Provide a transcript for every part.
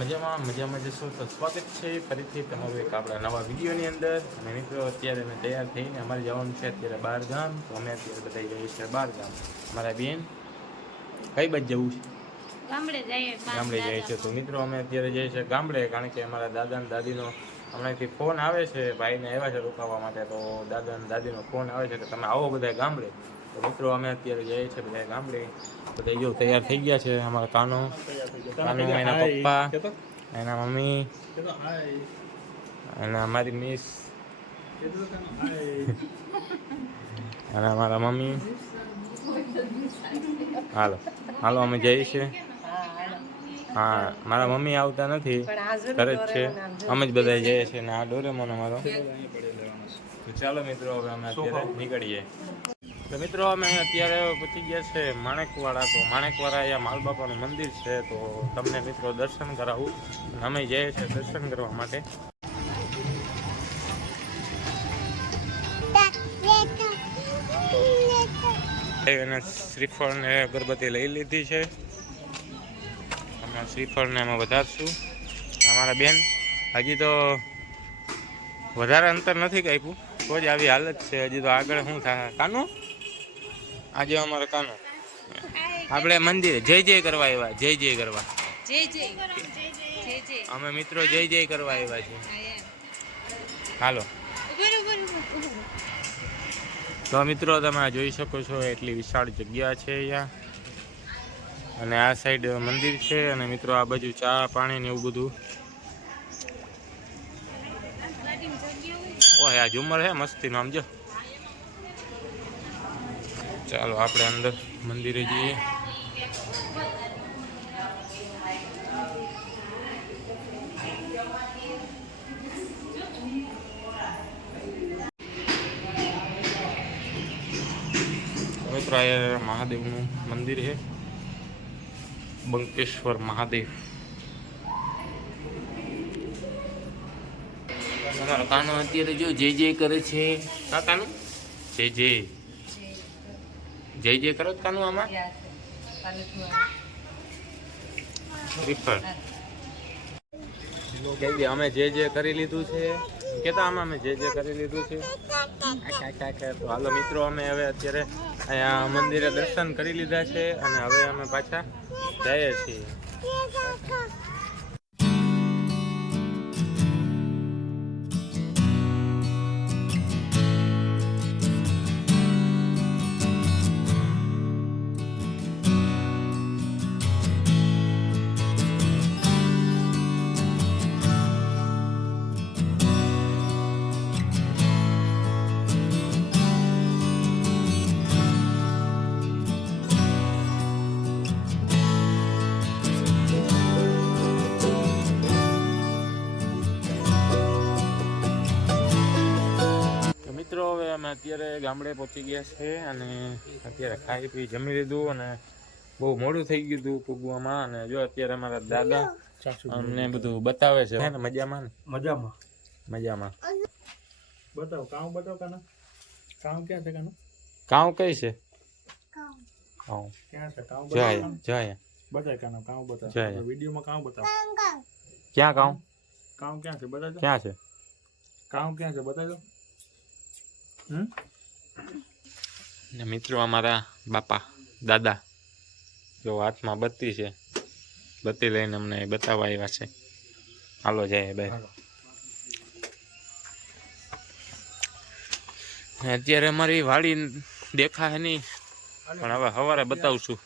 મજામાં જશો તો સ્વાગત છે ફરીથી તમારું એક આપણા નવા વિડીયોની અંદર. અને મિત્રો અત્યારે અમે તૈયાર થઈને અમારે જવાનું છે અત્યારે બહાર ગામ. તો અમે અત્યારે બધા જઈએ છીએ બહાર ગામ. મારા બેન કઈ બાજુ જવું છે? ગામડે જાય છે. તો મિત્રો અમે અત્યારે જઈએ છીએ ગામડે, કારણ કે અમારા દાદા અને દાદીનો હમણાંથી ફોન આવે છે, ભાઈને આવ્યા છે રોકાવા માટે. તો દાદા અને દાદીનો ફોન આવે છે કે તમે આવો બધા ગામડે. તો મિત્રો અમે અત્યારે જઈએ છીએ બધા ગામડે. બધા જો તૈયાર થઈ ગયા છે. અમારા કાનો, એના પપ્પા, એના મમ્મી અને અમારી મિસ અને અમારા મમ્મી. હાલો હાલો અમે જઈએ છીએ. હા, મારા મમ્મી આવતા નથી, ઘરે જ છે. અમે જ બધા જઈએ છીએ ને આ ડોરેમોન અમારો. તો ચાલો મિત્રો, હવે અમે અત્યારે નીકળીએ. તો મિત્રો અમે અત્યારે પહોંચી ગયા છે માણેકવાડા. તો માણેકવાડા અહીંયા માલબાપાનું મંદિર છે. તો તમને મિત્રો દર્શન કરાવું. અમે જઈએ છીએ દર્શન કરવા માટે. અને શ્રીફળ ને અગરબત્તી લઈ લીધી છે. અમે શ્રીફળને અમે વધારશું. અમારા બેન હજી તો વધારે અંતર નથી કાપ્યું, તો જ આવી હાલત છે. હજી તો આગળ શું થાય? કાનું આજે અમારે કાનું આપણે મંદિરે જય જય કરવા આવ્યા. જય જય કરવા, અમે મિત્રો જય જય કરવા આવ્યા છીએ. હાલો. તો મિત્રો તમે જોઈ શકો છો એટલી વિશાળ જગ્યા છે અહીંયા. અને આ સાઈડ મંદિર છે. અને મિત્રો આ બાજુ ચા પાણી ને એવું બધું. ઓહ, આ ઝુમર હે મસ્તીનું, આમ જો. ચાલો આપણે અંદર મંદિરે જઈએ. મિત્રો આ મહાદેવનું મંદિર છે, બંકેશ્વર મહાદેવ. તમારો કાનો અત્યારે જો જય જય કરે છે. કાનું જય જય જય જય કરો કાનું. આમાં અમે જે જે કરી લીધું છે કેતા આમાં અમે જે જે કરી લીધું છે. તો હાલો મિત્રો, અમે હવે અત્યારે અહીંયા મંદિરે દર્શન કરી લીધા છે અને હવે અમે પાછા જઈએ છીએ. મિત્રો હવે અમે અત્યારે ગામડે પહોંચી ગયા છે અને અત્યારે ખાઈ પી જમી લીધું અને બહુ મોડું થઈ ગયું હતું પૂગવામાં. અને જો અત્યારે અમારા દાદા અમને બધું બતાવે છે. મજામાં ને? મજામાં મજામાં. બતાવો કામ, બતાવો કાના. કામ ક્યાં છે કાના? કામ કઈ છે? કામ ક્યાં છે? કામ જાય જાય બતાય કાના. કામ બતાવો વિડિયોમાં. કામ બતાવો. ક્યાં કામ? કામ ક્યાં છે બતાજો. ક્યાં છે કામ? ક્યાં છે બતાજો. ને મિત્રો અમારા બાપા દાદા જો હાથમાં બત્તી છે, બત્તી લઈને અમને બતાવવા આવ્યા છે. હાલો જાય ભાઈ. અત્યારે અમારી વાડી દેખાય નહીં, પણ હવે સવારે બતાવશું.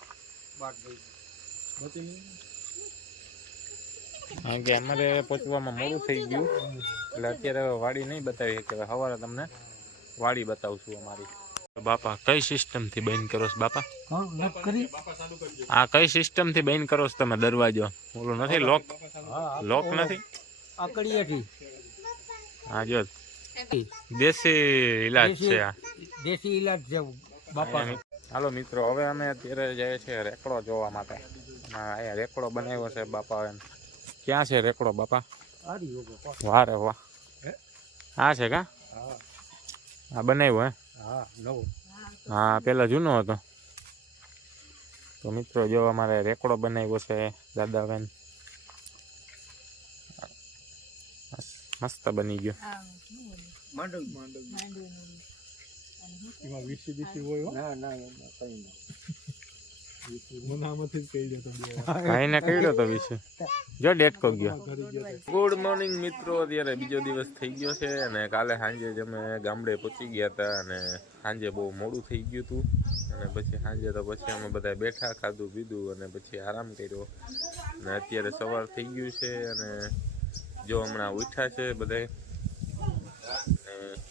કારણ કે અમારે પહોંચવામાં મોડું થઈ ગયું, એટલે અત્યારે વાડી નહીં બતાવી કે સવારે તમને વાડી બતાવશું અમારી. બાપા કઈ સિસ્ટમ થી બંધ કરો છો બાપા? આ કઈ સિસ્ટમ થી બંધ કરો છો તમે દરવાજો? ઓલું નથી લોક? લોક નથી? હા જો દેશી ઈલાજ છે આ. દેશી ઈલાજ છે બાપા. હાલો મિત્રો, હવે અમે અત્યારે જઈએ છીએ રેકડો જોવા માટે. અહીંયા રેકડો બનાવ્યો છે બાપા. ક્યાં છે રેકડો બાપા? વાહ રે વાહ. હા છે કા? આ બનાવ્યો હે? હા, પેલા જૂનો હતો. તો મિત્રો જો અમારે રેકડો બનાવ્યો છે દાદાબેન. મસ્ત બની ગયો. ભાઈને કહ્યો તો વિશે જો ડેટકો ગયો. ગુડ મોર્નિંગ મિત્રો, અત્યારે બીજો દિવસ થઈ ગયો છે અને કાલે સાંજે જ અમે ગામડે પહોંચી ગયા હતા અને સાંજે બહુ મોડું થઈ ગયું હતું અને પછી સાંજે તો પછી અમે બધા બેઠા, ખાધું પીધું અને પછી આરામ કર્યો અને અત્યારે સવાર થઈ ગયું છે અને જો હમણાં ઉઠ્યા છે બધા,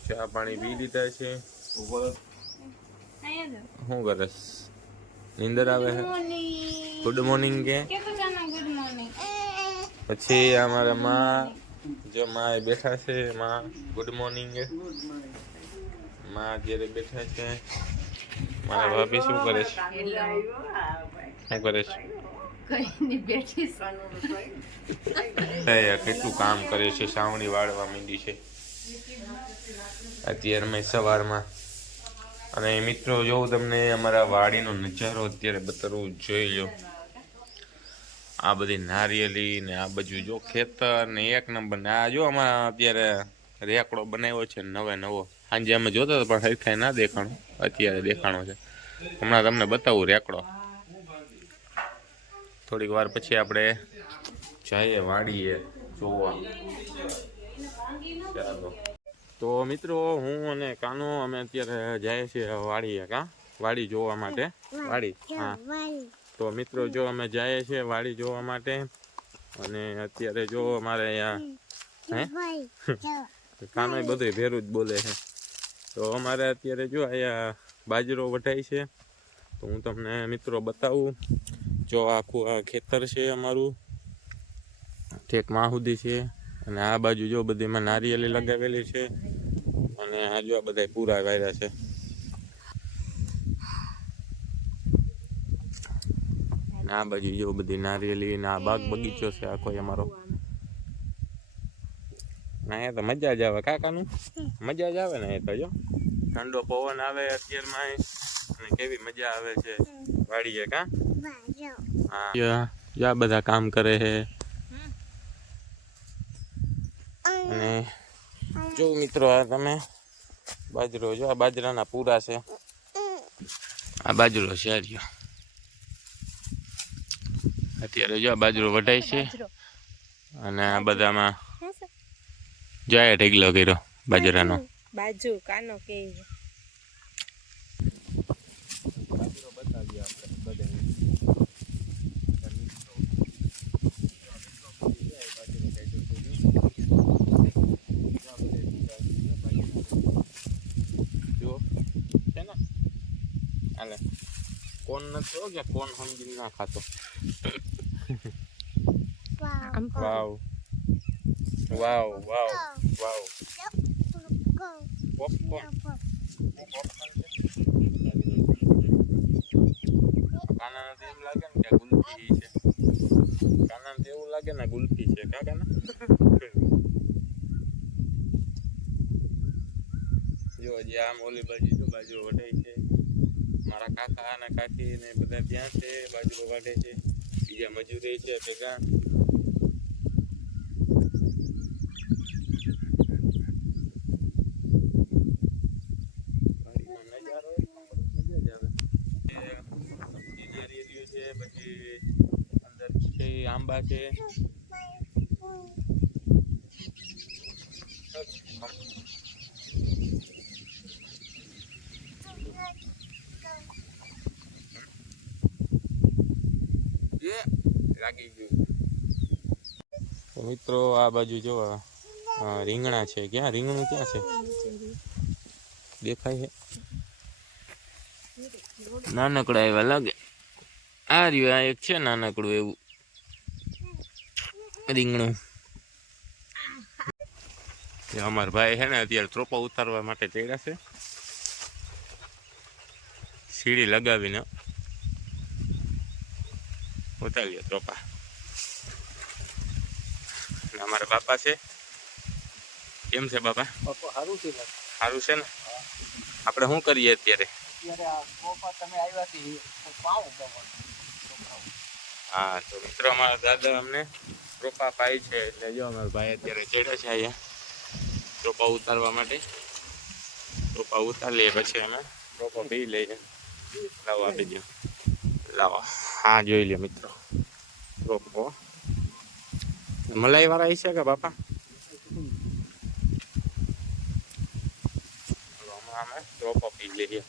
ચા પાણી પી લીધા છે. શું કરસ? નીંદર આવે છે? ગુડ મોર્નિંગ કે પછી અમારા માં જો માં બેઠા છે. માં ગુડ મોર્નિંગ કે માં જ્યારે બેઠા છે. મારા ભાભી શું કરે છે? શું કરે છે? કેટલું કામ કરે છે. સાવણી વાળવા માંડી છે અત્યારમાં સવારમાં. અને મિત્રો જોઉં તમને અમારા વાડીનો નજારો અત્યારે બતાવું, જોઈ લો. આ બધી નારિયેલી ને આ બાજુ જો ખેતર ને એક નંબર ને આ જો આમાં અત્યારે રેકડો બનાવ્યો છે નવો. સાંજે અમે જોતા હતા પણ હરખાઈ ના દેખાણો, અત્યારે દેખાણો છે. હમણાં તમને બતાવું રેકડો. થોડીક વાર પછી આપણે જઈએ વાડીએ જોવા. ચાલો તો મિત્રો, હું અને કાનો અમે અત્યારે જાય છે વાડીએ. વાડી જોવા માટે. વાડી, હા. તો મિત્રો જો અમે જઈએ છીએ વાડી જોવા માટે અને અત્યારે જો અમારે અહીંયા કાનો બધું ભેરું જ બોલે છે. તો અમારે અત્યારે જો અહીંયા બાજરો વઢાય છે. તો હું તમને મિત્રો બતાવું. જો આખું આ ખેતર છે અમારું, ઠેક માં સુધી છે અને આ બાજુ જો બધીમાં નારિયેળી લગાવેલી છે અને આ જો આ બધા પૂરા વાયરા છે. આ બાજુ જો બધી નારિયેળી ને આ બાગ બગીચો છે આખો અમારો. ના તો મજા જ આવે કાકાનું, મજા જ આવે ને. એ તો જો ઠંડો પવન આવે અત્યારમાં અને કેવી મજા આવે છે વાડીએ. હા, યા બધા કામ કરે છે. અને જો મિત્રો આ તમે બાજરો જો, આ બાજરાના પૂરા છે. આ બાજરો છે અત્યારે જો આ બાજરો વઢાય છે અને આ બધામાં જાય ઢગલો કર્યો બાજરાનો. બાજુ કાનો કે બાજરો બતાવીએ આપણે બધે. કોણ નથી કે કોણ સમજી ના ખાતો. વાવ વાવ વાવ વાવ. પોપકોર્ન. કાનાને તો એમ લાગે ને કે ગુલ્ફી છે. કાનાને તો એવું લાગે ને ગુલ્ફી છે. કાના જો હજી આમ ઓલી બાજુ જો બાજુ વઢાય છે. મારા કાકા અને કાકી ને બધા ત્યાં છે, બાજરો વાઢે છે. બીજા મજૂરે છે ભેગા. નજારો મજા જ આવે. નારિયેળીઓ છે, પછી અંદર છે આંબા છે. લાગી ગયું. તો મિત્રો આ બાજુ જો રીંગણા છે. ક્યાં રીંગણું ક્યાં છે? દેખાય છે? નાનકડા એવા લાગે. આ રહ્યું, આ એક છે નાનકડું એવું રીંગણું. અમારા ભાઈ છે ને અત્યારે ત્રોપા ઉતારવા માટે ચડ્યા છે. સીડી લગાવીને ઉતારીએ ત્રોપા. અમારા બાપા છે. કેમ છે બાપા? સારું છે. સારું છે ને. આપણે શું કરીએ અત્યારે? હા તો મિત્રો અમારા દાદા અમને રોપા પાય છે એટલે જો અમારા ભાઈ અત્યારે ચડ્યા છે અહીંયા. ચોપા ઉતારવા માટે. ચોપા ઉતારી લઈએ પછી અમે ચોપા પી લઈએ. લાવો આપી દો. લાવો. હા જોઈ લે મિત્રો. ચોપો મલાઈ વાળા છે કે બાપા? અમે ચોપો પી લઈએ.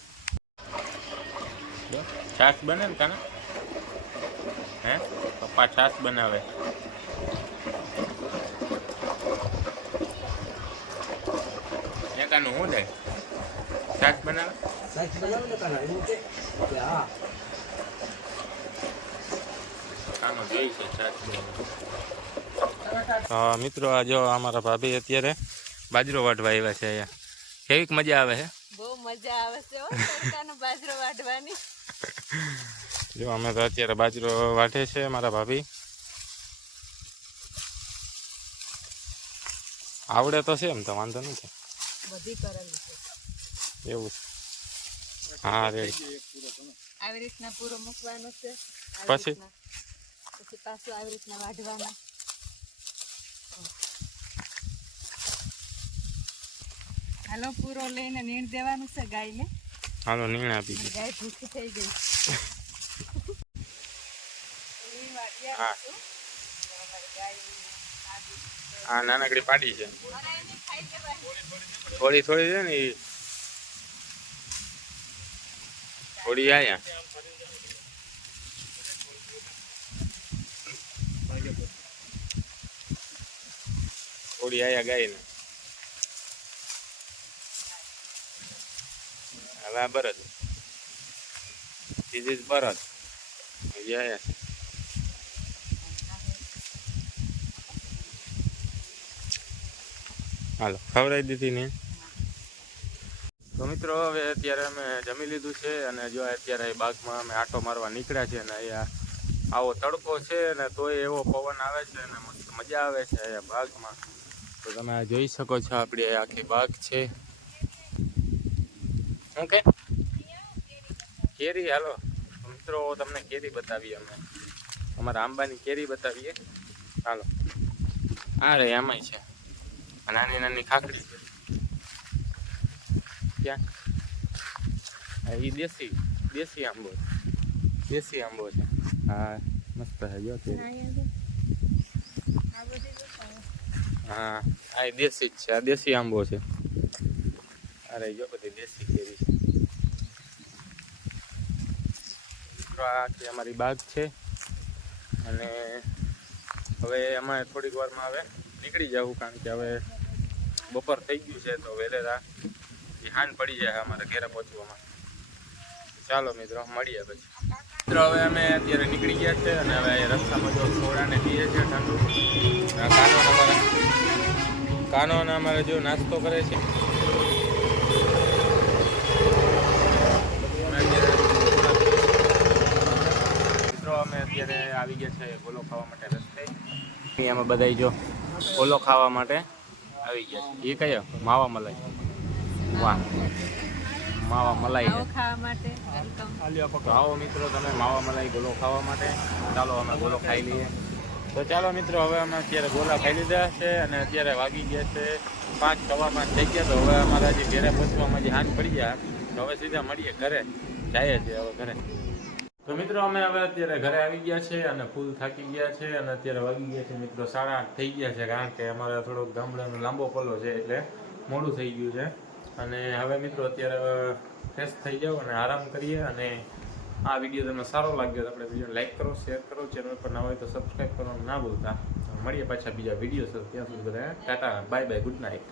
છાશ બને ને કાના? હે પપ્પા છાશ બનાવે. એકાનું શું થાય? છાશ બનાવે? કાનો જોઈ છે છાશ બનાવે. મિત્રો આ જો અમારા ભાભી અત્યારે બાજરો વાટવા આવ્યા છે અહીંયા. કેવીક મજા આવે છે? બહુ મજા આવે છે હો તડકાનો બાજરો વાટવાની. જો અમે તો અત્યારે બાજરો વાટે છે મારા ભાભી. આવડે તો છે એમ તો વાંધો નથી. બધી કરેલી છે એવું છે. હા રેડી. આવી રીતના પૂરો મૂકવાનો છે. પછી પાછું આવી રીતના વાઢવાના. હાલો પૂરો લઈને નીણ દેવાનું છે ગાયને. હાલો નીણ આપી દે. ગાય ભૂખી થઈ ગઈ. હા હા નાનકડી પાડી છે. થોડી થોડી છે ને એ થોડી આયા. થોડી આયા ગાય ને. હવે આ બરદ. This is બરદ. આયા છે. હાલો ખવડાવી દીધી ને. તો મિત્રો હવે અત્યારે અમે જમી લીધું છે અને જો અત્યારે બાગમાં અમે આંટો મારવા નીકળ્યા છે. અને અહીંયા આવો તડકો છે ને તોય એવો પવન આવે છે અને મસ્ત મજા આવે છે અહીંયા બાગમાં. તો તમે જોઈ શકો છો આપણી આખી બાગ છે. શું કે કેરી? હાલો મિત્રો તમને કેરી બતાવીએ અમે. અમારા આંબાની કેરી બતાવીએ. હાલો આ રે આમાંય છે નાની નાની ખાખરી છે. ક્યાં? એ દેશી આંબો. દેશી આંબો છે. હા મસ્ત છે જો કેરી. હા આ દેશી જ છે. આ દેશી આંબો છે. અરે જો બધી દેશી કેરી છે. આ અમારી બાગ છે અને હવે અમારે થોડીક વારમાં હવે નીકળી જવું કારણ કે હવે બપોર થઈ ગયું છે તો વહેલેરા હાન પડી જાય અમારે ઘરે પહોંચવામાં. ચાલો મિત્રો મળીએ પછી. મિત્રો હવે અમે અત્યારે નીકળી ગયા છે અને હવે રસ્તામાં જો સોડાને પીએ છે ઠંડુ. કાનો અમારે જો નાસ્તો કરે છે. અમે અત્યારે આવી ગયા છે ગોલો ખાવા માટે રસ્તે. અમે બધા જો ગોલો ખાવા માટે આવી ગયા છે. એ કયો? માવા મલાઈ. વાહ માવા મલાઈ છે. ખાવા માટે વેલકમ. આવો મિત્રો તમે માવા મલાઈ ગોલો ખાવા માટે. ચાલો અમે ગોલો ખાઈ લઈએ. તો ચાલો મિત્રો હવે અમે અત્યારે ગોલા ખાઈ લીધા છે અને અત્યારે વાગી ગયા છે 5 સવા 5 થઈ ગયા. તો હવે અમારા જે ઘરે પહોંચવામાં જે હાથ પડી ગયા તો હવે સીધા મળીએ ઘરે. જઈએ છીએ હવે ઘરે. તો મિત્રો અમે હવે અત્યારે ઘરે આવી ગયા છે અને ફૂલ થાકી ગયા છે અને અત્યારે વાગી ગયા છે મિત્રો 8:30 થઈ ગયા છે કારણ કે અમારે થોડોક ગામડાનો લાંબો પલ્લો છે એટલે મોડું થઈ ગયું છે. અને હવે મિત્રો અત્યારે ફ્રેશ થઈ જાઓ અને આરામ કરીએ. અને આ વિડીયો તમને સારો લાગ્યો તો આપણે વિડીયો લાઈક કરો, શેર કરો, ચેનલ પર ના હોય તો સબસ્ક્રાઈબ કરવાનું ના ભૂલતા. મળીએ પાછા બીજા વિડીયો સાથે. ત્યાં સુધી બધા Tata bye bye good night.